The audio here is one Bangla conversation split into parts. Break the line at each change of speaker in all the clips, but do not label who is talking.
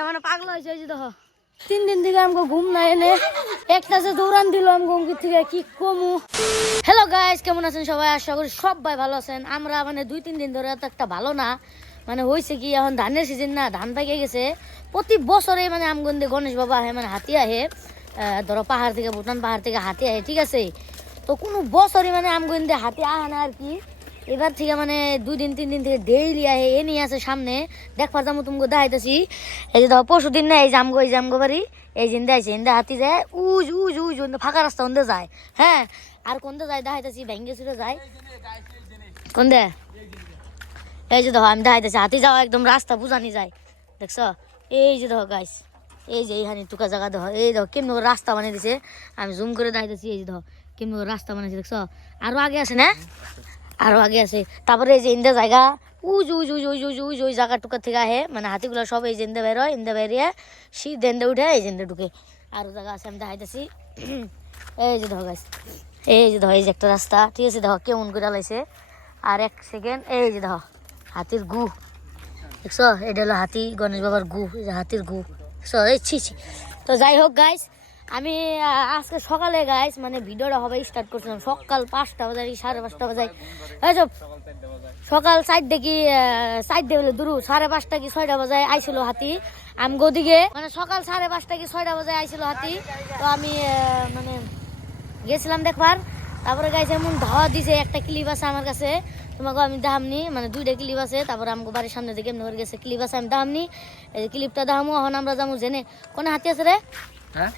এটা মানে পাগল হয়েছে যে তিন দিন থেকে আমাকে ঘুম না এনে। একটা যে দৌড়ান দিল আমাকে অঙ্কিত থেকে কি কমু? হ্যালো গাইস কেমন আছেন সবাই? আশা করি সবাই ভালো আছেন। আমরা মানে দুই তিন দিন ধরে এত একটা ভালো না। মানে হয়েছে কি এখন ধানের সিজন না ধান পাকে গেছে। প্রতি বছরে মানে আমগন্ধে গণেশ বাবা আহে মানে হাতি আহে। আহ, ধরো পাহাড় থেকে ভুটান পাহাড় থেকে হাতি আহে ঠিক আছে? তো কোনো বছরই মানে আমগন্ধে হাতি আহে না আর কি। এবার থেকে মানে দুই দিন, তিন দিন থেকে ডেইলি আহে, এ নিয়ে আছে সামনে। দেখবার যাব তুমি দেখাইতেছি। এই যে ধরো পরশু দিন না, এই জামগো এই জামগো বাড়ি, এই যে ইন্দা আছে হাতি যায়, উজ উজ উজ ফাঁকা রাস্তা ওন্দে যায় হ্যাঁ? আর কোনটা যায়, দেখাইতেছি, ভেঙ্গে চুরে যায়। কোন দে এই যে দেখো, আমি দেখাইতেছি, হাতি যাওয়া একদম রাস্তা বুঝানি যায়, দেখছ? এই যে দেখো গাইস এই যে এইখানে টুকা জায়গা দেখো, এই দেখো, কেমন রাস্তা বানিয়ে দিছে। আমি জুম করে দেখাইতেছি, এই যে দেখো, কেমন রাস্তা বানিয়েছে দেখছ? আরও আগে আছে না? আরও আগে আছে। তারপরে এই যে ইন্দা জায়গা, উজ উজ উজ উজ উজ উজ, ওই জায়গা টুকা থেকে আহে। মানে হাতিগুলো সব এই যে ইন্দা বের হয়, ইন্দা বেরিয়ে শীত ইন্দা উঠে এই যে ইন্দা ঢুকে। আরও জায়গা আছে, আমি দেখাইতেছি। এই যে গাছ এই যে দেখো এই যে একটা রাস্তা। ঠিক আছে দেখো কেমন করে লাইছে। আর এক সেকেন্ড এই যে দেখো হাতির গু। দেখছ? এটা হলো হাতি, গণেশ বাবার গু হাতির গু। দেখছ? এই ছি ছি। তো যাই হোক গাইস আমি আজকে সকালে গাইস মানে ভিডিওটা হবে স্টার্ট করছিলাম। সকাল পাঁচটা বাজায় সাড়ে পাঁচটা বাজায়। সকাল চারটে কি চারটে বলে দুরু, সাড়ে পাঁচটা কি ছয়টা বাজায় আইছিল হাতি। আমি গদিকে মানে সকাল সাড়ে পাঁচটা কি ছয়টা বাজায় আইছিল হাতি। তো আমি মানে গেছিলাম দেখবার। তারপরে গাইছে এমন ধাওয়া দিছে, একটা ক্লিপ আছে আমার কাছে। তোমাকে আমি দামনি মানে দুইটা ক্লিপ আছে। তারপরে আমাকে বাড়ির সামনে দিকে এমনি করে গেছে ক্লিপ আছে, আমি দামনি এই ক্লিপটা দামু এখন আমরা যাব জেনে। কোন হাতি আছে রে?
হ্যাঁ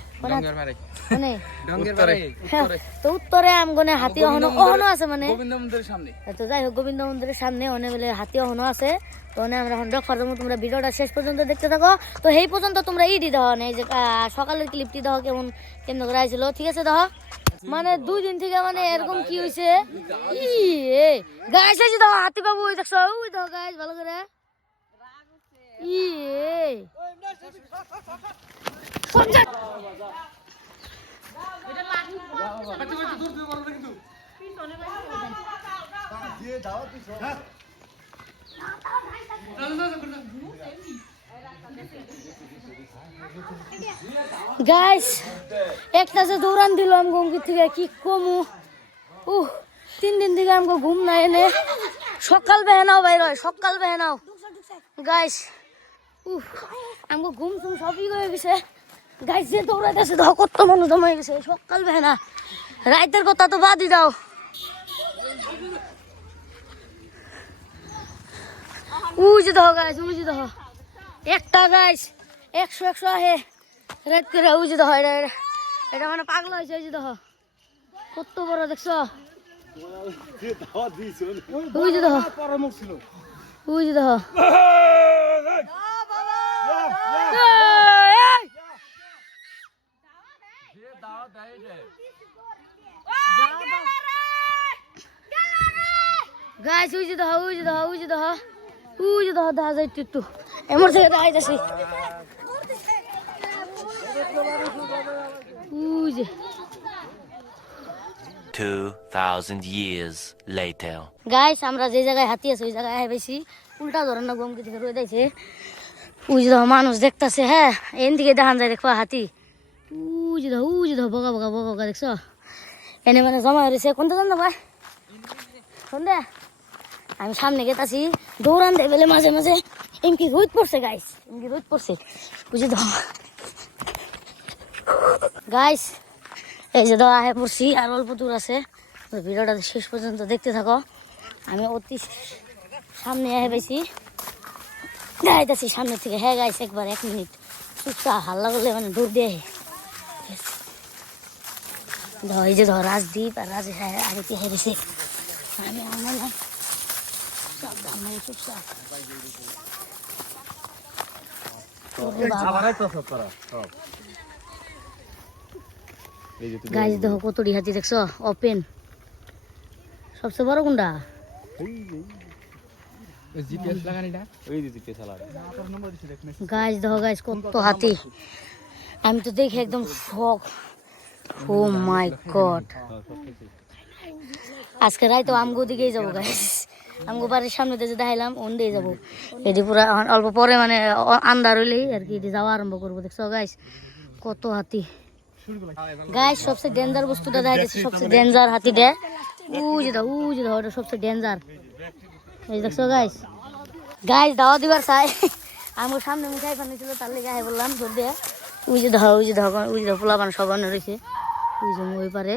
তো উত্তরে আমগনে হাতি অহনো অহনো আছে মানে
গোবিন্দ মন্দিরের সামনে
তো যাই হোক গোবিন্দ মন্দিরের সামনে অনেক বলে হাতি অহনো আছে তো অনেক আমরা এখন ডক তোমরা ভিডিওটা শেষ পর্যন্ত দেখতে থাকো তো সেই পর্যন্ত তোমরা ইডি দাও না এই যে সকালের ক্লিপটি দাও কেমন কেমন করে আইছিল ঠিক আছে দাও মানে দুই দিন থেকে মানে এরকম কি হয়েছে ই গাছ আছে দাও হাতি বাবু ওই দেখছ ওই দাও ভালো করে ই সঞ্জয় গাইস একটা যে দৌড়ান দিল আমি গঙ্গি থেকে, কি কমু? উহ, তিন দিন থেকে আমাকে ঘুম না এনে। সকাল বেহেনাও বাইর হয়, সকাল বেহেনাও গাইস উহ আমাকে ঘুম টুম সবই হয়ে গেছে। গাইস যে দৌড়াইতেছে ধর কত মানুষ জমা গেছে। সকাল বেহেনা রাইতের কথা তো বাদই দাও। যে দেখো গাইস যে দেখো একটা গাইস একশো একশো আহে। রাত করে যে দেখো এটা। এটা- মানে পাগল হয়েছে যে দেখো কত বড়, দেখছ?
ছিল
ওই যে দেখো গাছ ওই যে দেখো ওই যে দেখো ওই যে ওই দেখা যায় একটু। একটু এমন থেকে যাচ্ছে। ওই যে।
2,000 years later.
গাইস আমরা যে জায়গায় হাতি আছে ওই জায়গায় বেশি উল্টা ধরনের গমকি থেকে রয়ে যাইছে ওই যে মানুষ দেখতেছে হ্যাঁ? এন দিকে দেখান যায় দেখবা হাতি। উই যে উই যে বগা বগা বগা বগা দেখছ? এনে মানে জমা হয়েছে কোনটা জানো ভাই কোনটা? আমি সামনে গেতাছি, দৌড়ান দেয় বেলে মাঝে মাঝে এমকি রোদ পড়ছে গাইস এমকি রোদ পড়ছে। বুঝে দাও। গাইস এই যে দাও আহে পড়ছি, আর অল্প দূর আছে। তো ভিডিওটা শেষ পর্যন্ত দেখতে থাকো। আমি অতি সামনে আহে বেশি গাইতেছি সামনে থেকে। হ্যাঁ গাইস একবার এক মিনিট। চুপচাপ হাল্লা করলে মানে দৌড় দিয়ে। ধর, এই যে ধর, রাজদীপ আর রাজ হ্যাঁ আগে কি হেরেছে আমি আমার না সব আমার চুপচাপ ওরে বাবা। গাইজ দেখো কতটি হাতি দেখছ ওপেন সবচেয়ে বড় কোনটা গাছ দেখো গাছ কত হাতি। আমি তো দেখে একদম শখ। ও মাই গড আজকে রাই তো আমগো দিকেই যাব গাইস আমগো বাড়ির সামনে দিয়ে দেখাইলাম, ওন দিয়ে যাব। এটি পুরা অল্প পরে মানে আন্ধার হইলেই আর কি এটি যাওয়া আরম্ভ করব। দেখছ গাইস কত হাতি। গাইস সবচেয়ে ডেঞ্জার বস্তুটা দেখা যাচ্ছে, সবচেয়ে ডেঞ্জার যে দাও উই যে দাও ওটা সবচেয়ে ডেঞ্জার এই দেখছ গাইস গাইস দাওয়া দিবার চাই। আমার সামনে মিঠাই পানি ছিল, তার লেগে আই বললাম ধর দিয়ে। ধর উই যে ধর উই যে পোলা পান সব আনে রয়েছে ওই পারে।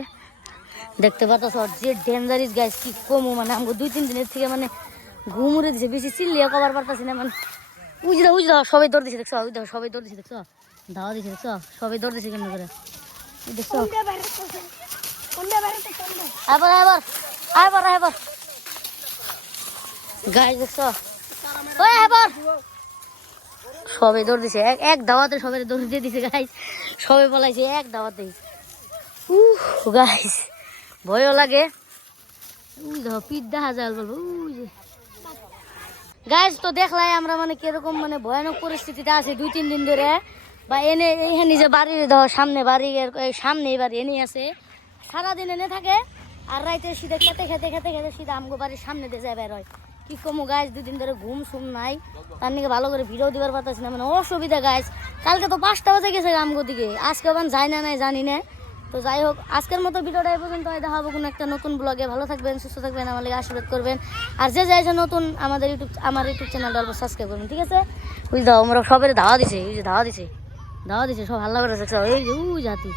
দেখতে পাচ্ছ যে ডেঞ্জারিস গাইস কি কমু মানে আমাকে দুই তিন দিনের থেকে মানে ঘুম উড়ে দিছে বেশি চিল্লিয়ে কবার পারতাছি না মানে যে দাও, সবাই দৌড় দিছে দেখছ? দেখো সবাই দৌড় দিছে দেখছ? ধাওয়া দিছে দেখছ? সবাই দৌড় দিছে কেমন করে? দেখছ? আবার আবার আবার আবার। গাইস দেখছ? ওই আবার। সবাই দৌড় দিছে এক এক দাওয়াতে সবাই দৌড় দিয়ে দিছে গাইস সবাই বলাইছে এক দাওয়াতে উহ গাইস ভয়ও লাগে। গাইস তো দেখলাই আমরা মানে কীরকম মানে ভয়ানক পরিস্থিতিতে আছে দুই, তিন দিন ধরে। বা এনে এইখানে যে বাড়ির ধর সামনে বাড়ি সামনে বাড়ি এনে আছে। সারাদিন এনে থাকে, আর রাইতে সিধা খেতে খেতে খেতে খেতে সিধা আমগো বাড়ির সামনে দিয়ে যায় বের হয়। কি কমু গাছ দুদিন ধরে ঘুম সুম নাই। তার নিকে ভালো করে ভিডিও দিবার পারতাছি না মানে অসুবিধা গাছ কালকে তো পাঁচটা বাজে গেছে আমগো দিকে। আজকে আবার যায় না নাই জানি না। তো যাই হোক, আজকের মতো ভিডিওটা এই পর্যন্ত। হয় দেখা হবে কোনো একটা নতুন ব্লগে। ভালো থাকবেন, সুস্থ থাকবেন, আমার লাগে আশীর্বাদ করবেন। আর যে যাই নতুন, আমাদের ইউটিউব, আমার ইউটিউব চ্যানেলটা অল্প সাবস্ক্রাইব করবেন, ঠিক আছে? বুঝ দাও, আমরা সবের ধাওয়া দিছে, এই যে ধাওয়া দিছে। ধাওয়া দিছে, সব হাল্লা করে এই যে, উ জাতি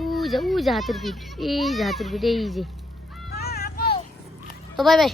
উ যা উ যা হাতের পিঠ, এই যে হাতের পিঠ, এই যে। তো বাই বাই